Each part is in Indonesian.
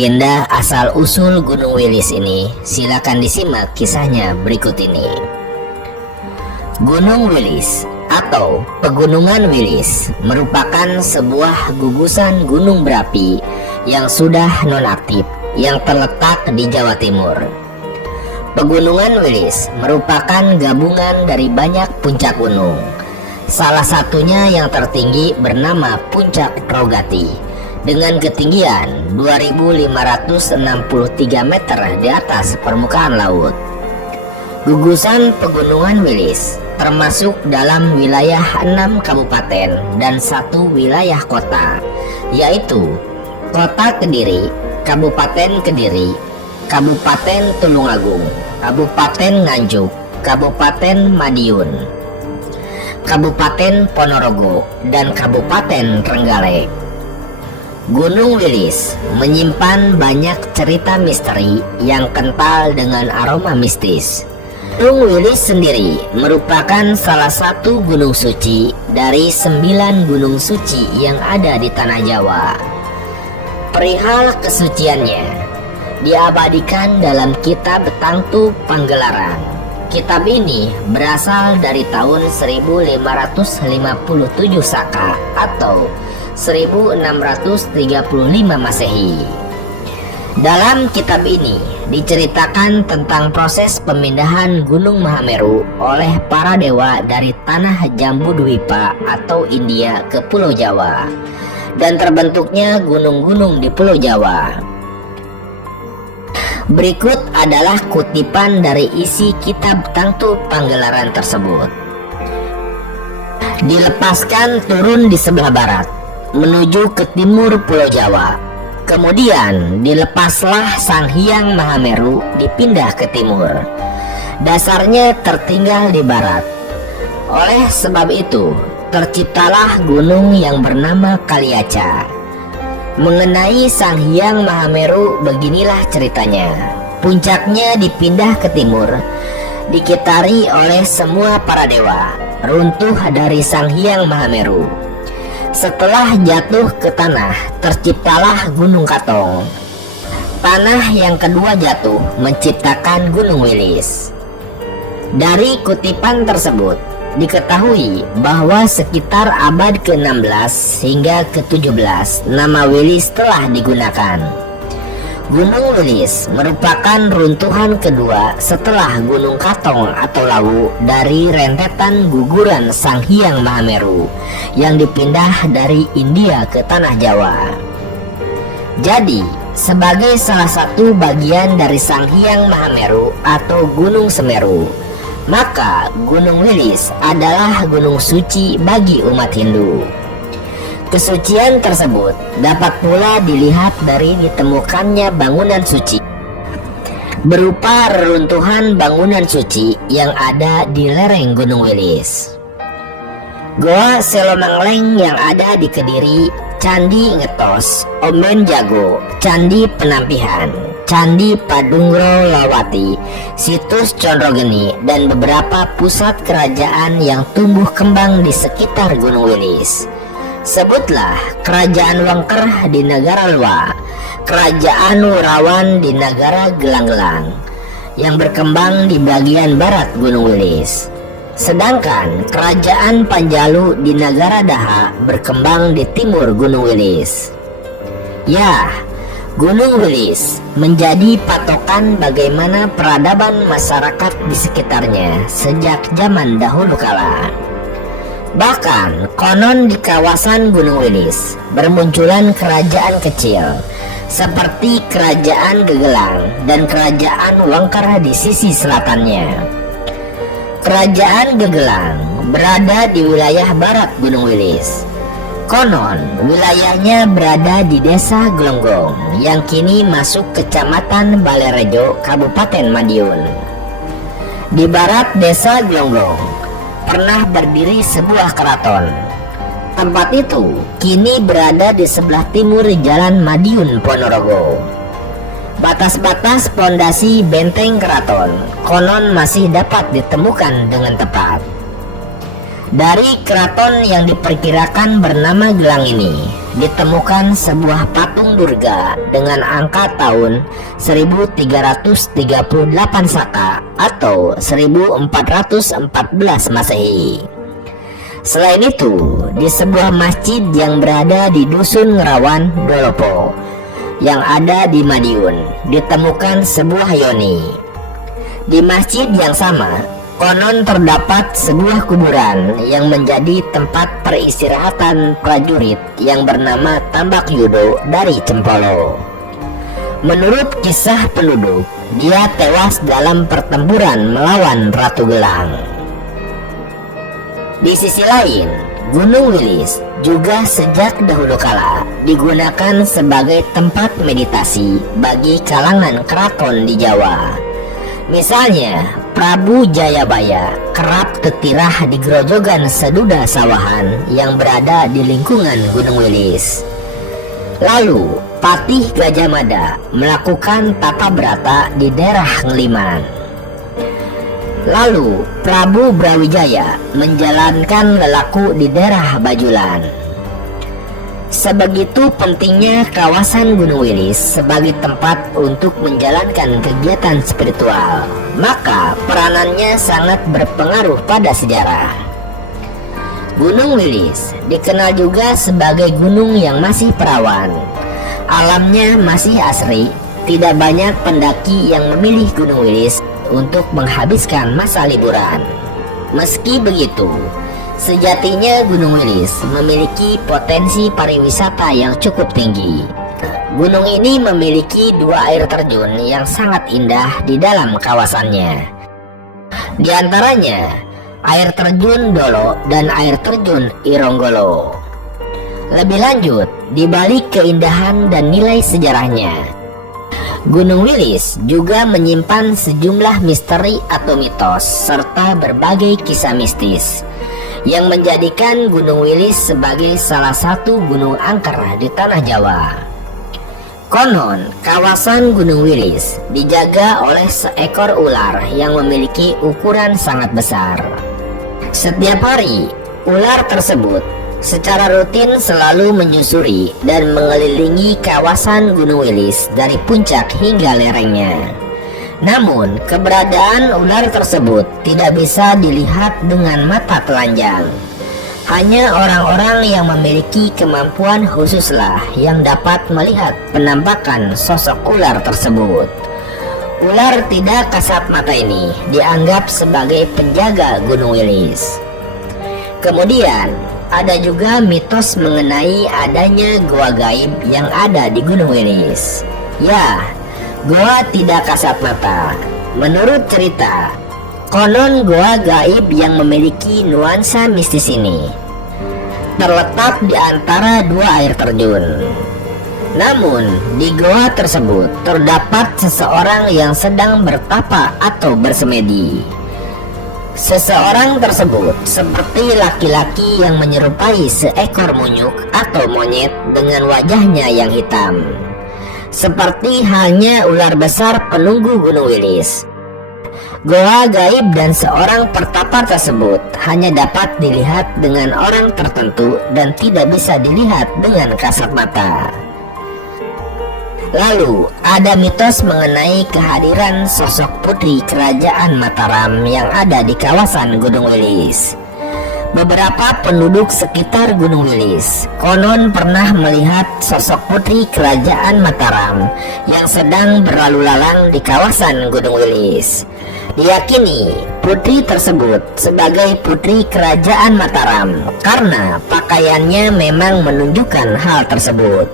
Legenda asal-usul Gunung Wilis ini, silakan disimak kisahnya berikut ini. Gunung Wilis atau Pegunungan Wilis merupakan sebuah gugusan gunung berapi yang sudah nonaktif yang terletak di Jawa Timur. Pegunungan Wilis merupakan gabungan dari banyak puncak gunung. Salah satunya yang tertinggi bernama Puncak Rogati dengan ketinggian 2.563 meter di atas permukaan laut. Gugusan Pegunungan Wilis termasuk dalam wilayah 6 kabupaten dan 1 wilayah kota, yaitu Kota Kediri, Kabupaten Kediri, Kabupaten Tulungagung, Kabupaten Nganjuk, Kabupaten Madiun, Kabupaten Ponorogo, dan Kabupaten Trenggalek. Gunung Wilis menyimpan banyak cerita misteri yang kental dengan aroma mistis. Gunung Wilis sendiri merupakan salah satu gunung suci dari 9 gunung suci yang ada di tanah Jawa. Perihal kesuciannya diabadikan dalam kitab Tangtu Panggelaran. Kitab ini berasal dari tahun 1557 Saka atau 1635 Masehi. Dalam kitab ini diceritakan tentang proses pemindahan Gunung Mahameru oleh para dewa dari tanah Jambudwipa atau India ke Pulau Jawa dan terbentuknya gunung-gunung di Pulau Jawa. Berikut adalah kutipan dari isi kitab Tangtu Panggelaran tersebut. Dilepaskan turun di sebelah barat menuju ke timur Pulau Jawa. Kemudian dilepaslah Sang Hyang Mahameru dipindah ke timur. Dasarnya tertinggal di barat. Oleh sebab itu, terciptalah gunung yang bernama Kaliaca. Mengenai Sang Hyang Mahameru beginilah ceritanya. Puncaknya dipindah ke timur, dikitari oleh semua para dewa. Runtuh dari Sang Hyang Mahameru. Setelah jatuh ke tanah, terciptalah Gunung Katong. Tanah yang kedua jatuh menciptakan Gunung Wilis. Dari kutipan tersebut diketahui bahwa sekitar abad ke-16 hingga ke-17 nama Wilis telah digunakan. Gunung Wilis merupakan runtuhan kedua setelah Gunung Katong atau Lawu dari rentetan guguran Sang Hyang Mahameru yang dipindah dari India ke tanah Jawa. Jadi, sebagai salah satu bagian dari Sang Hyang Mahameru atau Gunung Semeru, maka Gunung Wilis adalah gunung suci bagi umat Hindu. Kesucian tersebut dapat pula dilihat dari ditemukannya bangunan suci berupa reruntuhan bangunan suci yang ada di lereng Gunung Wilis. Goa Selomangleng yang ada di Kediri, Candi Ngetos, Omen Jago, Candi Penampihan, Candi Padungro Lawati, situs Condrogeni, dan beberapa pusat kerajaan yang tumbuh kembang di sekitar Gunung Wilis. Sebutlah Kerajaan Wengker di negara Lua, Kerajaan Wurawan di negara Gelang-Gelang yang berkembang di bagian barat Gunung Wilis. Sedangkan Kerajaan Panjalu di negara Daha berkembang di timur Gunung Wilis. Ya, Gunung Wilis menjadi patokan bagaimana peradaban masyarakat di sekitarnya sejak zaman dahulu kala. Bahkan konon di kawasan Gunung Wilis bermunculan kerajaan kecil seperti Kerajaan Gegelang dan Kerajaan Wengker di sisi selatannya. Kerajaan Gegelang berada di wilayah barat Gunung Wilis. Konon wilayahnya berada di Desa Glonggong yang kini masuk Kecamatan Balerejo, Kabupaten Madiun. Di barat Desa Glonggong pernah berdiri sebuah keraton. Tempat itu kini berada di sebelah timur Jalan Madiun Ponorogo. Batas-batas pondasi benteng keraton konon masih dapat ditemukan dengan tepat. Dari keraton yang diperkirakan bernama Gelang ini ditemukan sebuah patung Durga dengan angka tahun 1338 Saka atau 1414 Masehi. Selain itu, di sebuah masjid yang berada di Dusun Ngerawan Dolopo yang ada di Madiun ditemukan sebuah yoni. Di masjid yang sama konon terdapat sebuah kuburan yang menjadi tempat peristirahatan prajurit yang bernama Tambak Yudo dari Cempolo. Menurut kisah penduduk, dia tewas dalam pertempuran melawan Ratu Gelang. Di sisi lain, Gunung Wilis juga sejak dahulu kala digunakan sebagai tempat meditasi bagi kalangan keraton di Jawa. Misalnya, Prabu Jayabaya kerap tetirah di Grojogan Seduda Sawahan yang berada di lingkungan Gunung Wilis. Lalu, Patih Gajah Mada melakukan tata brata di daerah Ngeliman. Lalu, Prabu Brawijaya menjalankan lelaku di daerah Bajulan. Sebegitu pentingnya kawasan Gunung Wilis sebagai tempat untuk menjalankan kegiatan spiritual, maka peranannya sangat berpengaruh pada sejarah. Gunung Wilis dikenal juga sebagai gunung yang masih perawan. Alamnya masih asri, tidak banyak pendaki yang memilih Gunung Wilis untuk menghabiskan masa liburan. Meski begitu, sejatinya Gunung Wilis memiliki potensi pariwisata yang cukup tinggi. Gunung ini memiliki dua air terjun yang sangat indah di dalam kawasannya. Di antaranya, air terjun Dolo dan air terjun Ironggolo. Lebih lanjut, di balik keindahan dan nilai sejarahnya, Gunung Wilis juga menyimpan sejumlah misteri atau mitos serta berbagai kisah mistis yang menjadikan Gunung Wilis sebagai salah satu gunung angker di tanah Jawa. Konon, kawasan Gunung Wilis dijaga oleh seekor ular yang memiliki ukuran sangat besar. Setiap hari, ular tersebut secara rutin selalu menyusuri dan mengelilingi kawasan Gunung Wilis dari puncak hingga lerengnya. Namun, keberadaan ular tersebut tidak bisa dilihat dengan mata telanjang. Hanya orang-orang yang memiliki kemampuan khususlah yang dapat melihat penampakan sosok ular tersebut. Ular tidak kasat mata ini dianggap sebagai penjaga Gunung Wilis. Kemudian, ada juga mitos mengenai adanya goa gaib yang ada di Gunung Wilis. Ya, goa tidak kasat mata. Menurut cerita, konon goa gaib yang memiliki nuansa mistis ini terletak di antara dua air terjun. Namun, di goa tersebut terdapat seseorang yang sedang bertapa atau bersemedi. Seseorang tersebut seperti laki-laki yang menyerupai seekor munyuk atau monyet dengan wajahnya yang hitam, seperti halnya ular besar penunggu Gunung Wilis. Goa gaib dan seorang pertapa tersebut hanya dapat dilihat dengan orang tertentu dan tidak bisa dilihat dengan kasat mata. Lalu, ada mitos mengenai kehadiran sosok putri kerajaan Mataram yang ada di kawasan Gunung Wilis. Beberapa penduduk sekitar Gunung Wilis konon pernah melihat sosok putri kerajaan Mataram yang sedang berlalu lalang di kawasan Gunung Wilis. Diyakini putri tersebut sebagai putri kerajaan Mataram karena pakaiannya memang menunjukkan hal tersebut.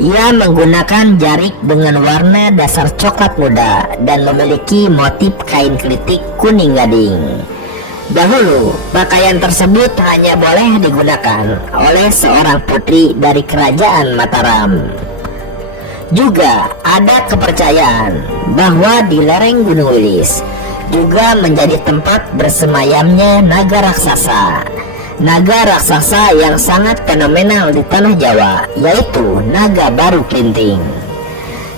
Ia menggunakan jarik dengan warna dasar coklat muda dan memiliki motif kain kelitik kuning gading. Dahulu, pakaian tersebut hanya boleh digunakan oleh seorang putri dari kerajaan Mataram. Juga ada kepercayaan bahwa di lereng Gunung Wilis juga menjadi tempat bersemayamnya naga raksasa. Naga raksasa yang sangat fenomenal di tanah Jawa, yaitu naga baru Klinting.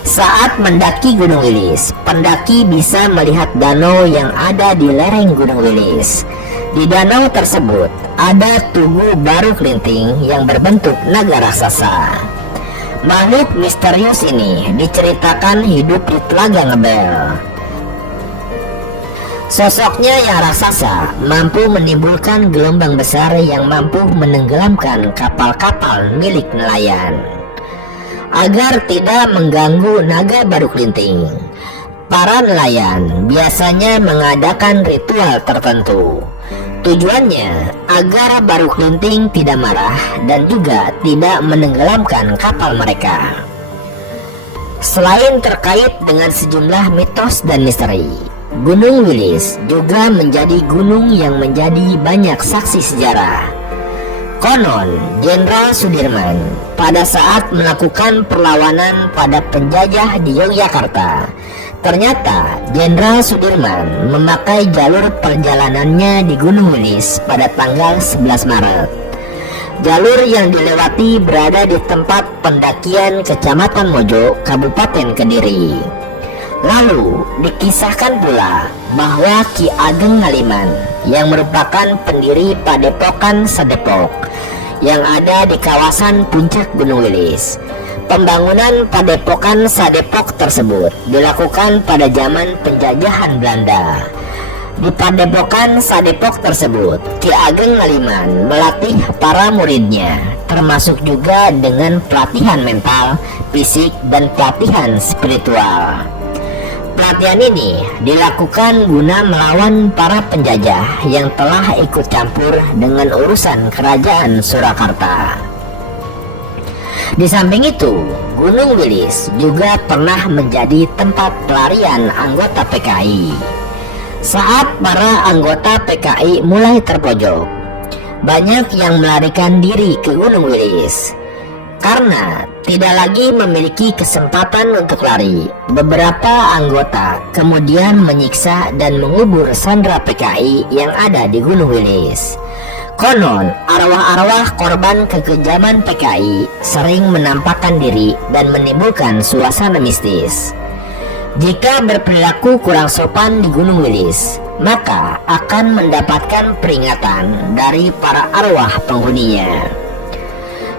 Saat mendaki Gunung Wilis, pendaki bisa melihat danau yang ada di lereng Gunung Wilis. Di danau tersebut ada tugu baru kelinting yang berbentuk naga raksasa. Makhluk misterius ini diceritakan hidup di Telaga Ngebel. Sosoknya yang raksasa mampu menimbulkan gelombang besar yang mampu menenggelamkan kapal-kapal milik nelayan. Agar tidak mengganggu naga baru kelinting, para nelayan biasanya mengadakan ritual tertentu. Tujuannya agar baru kelinting tidak marah dan juga tidak menenggelamkan kapal mereka. Selain terkait dengan sejumlah mitos dan misteri, Gunung Wilis juga menjadi gunung yang menjadi banyak saksi sejarah. Konon, Jenderal Sudirman pada saat melakukan perlawanan pada penjajah di Yogyakarta, ternyata Jenderal Sudirman memakai jalur perjalanannya di Gunung Wilis pada tanggal 11 Maret. Jalur yang dilewati berada di tempat pendakian Kecamatan Mojo, Kabupaten Kediri. Lalu dikisahkan pula bahwa Ki Ageng Ngaliman yang merupakan pendiri Padepokan Sadepok yang ada di kawasan puncak Gunung Wilis. Pembangunan Padepokan Sadepok tersebut dilakukan pada zaman penjajahan Belanda. Di Padepokan Sadepok tersebut, Ki Ageng Ngaliman melatih para muridnya, termasuk juga dengan pelatihan mental, fisik, dan pelatihan spiritual. Pelatihan ini dilakukan guna melawan para penjajah yang telah ikut campur dengan urusan kerajaan Surakarta. Di samping itu, Gunung Wilis juga pernah menjadi tempat pelarian anggota PKI. Saat para anggota PKI mulai terpojok, banyak yang melarikan diri ke Gunung Wilis. Karena tidak lagi memiliki kesempatan untuk lari, beberapa anggota kemudian menyiksa dan mengubur sandera PKI yang ada di Gunung Wilis. Konon, arwah-arwah korban kekejaman PKI sering menampakkan diri dan menimbulkan suasana mistis. Jika berperilaku kurang sopan di Gunung Wilis, maka akan mendapatkan peringatan dari para arwah penghuninya.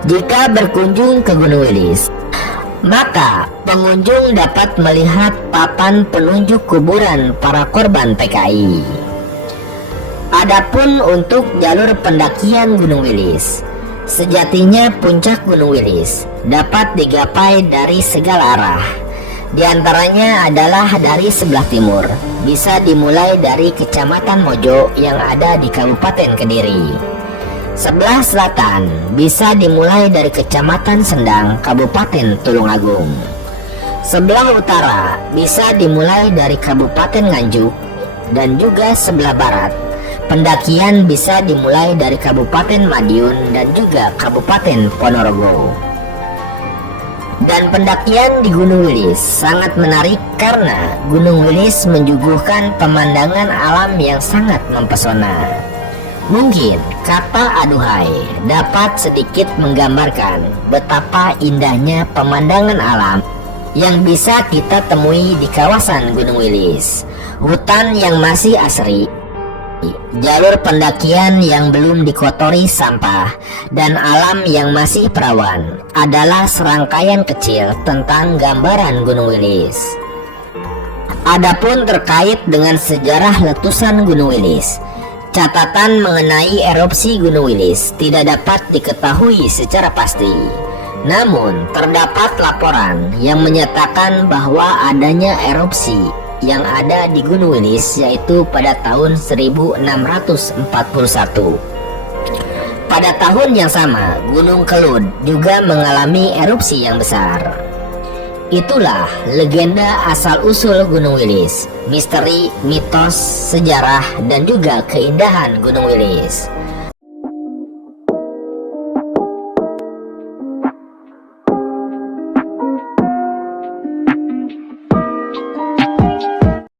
Jika berkunjung ke Gunung Wilis, maka pengunjung dapat melihat papan penunjuk kuburan para korban PKI. Adapun untuk jalur pendakian Gunung Wilis, sejatinya puncak Gunung Wilis dapat digapai dari segala arah. Di antaranya adalah dari sebelah timur, bisa dimulai dari Kecamatan Mojo yang ada di Kabupaten Kediri. Sebelah selatan bisa dimulai dari Kecamatan Sendang, Kabupaten Tulungagung. Sebelah utara bisa dimulai dari Kabupaten Nganjuk, dan juga sebelah barat pendakian bisa dimulai dari Kabupaten Madiun dan juga Kabupaten Ponorogo. Dan pendakian di Gunung Wilis sangat menarik karena Gunung Wilis menyuguhkan pemandangan alam yang sangat mempesona. Mungkin kata aduhai dapat sedikit menggambarkan betapa indahnya pemandangan alam yang bisa kita temui di kawasan Gunung Wilis. Hutan yang masih asri, jalur pendakian yang belum dikotori sampah, dan alam yang masih perawan adalah serangkaian kecil tentang gambaran Gunung Wilis. Adapun terkait dengan sejarah letusan Gunung Wilis, catatan mengenai erupsi Gunung Wilis tidak dapat diketahui secara pasti. Namun, terdapat laporan yang menyatakan bahwa adanya erupsi yang ada di Gunung Wilis yaitu pada tahun 1641. Pada tahun yang sama, Gunung Kelud juga mengalami erupsi yang besar. Itulah legenda asal-usul Gunung Wilis, misteri, mitos, sejarah, dan juga keindahan Gunung Wilis.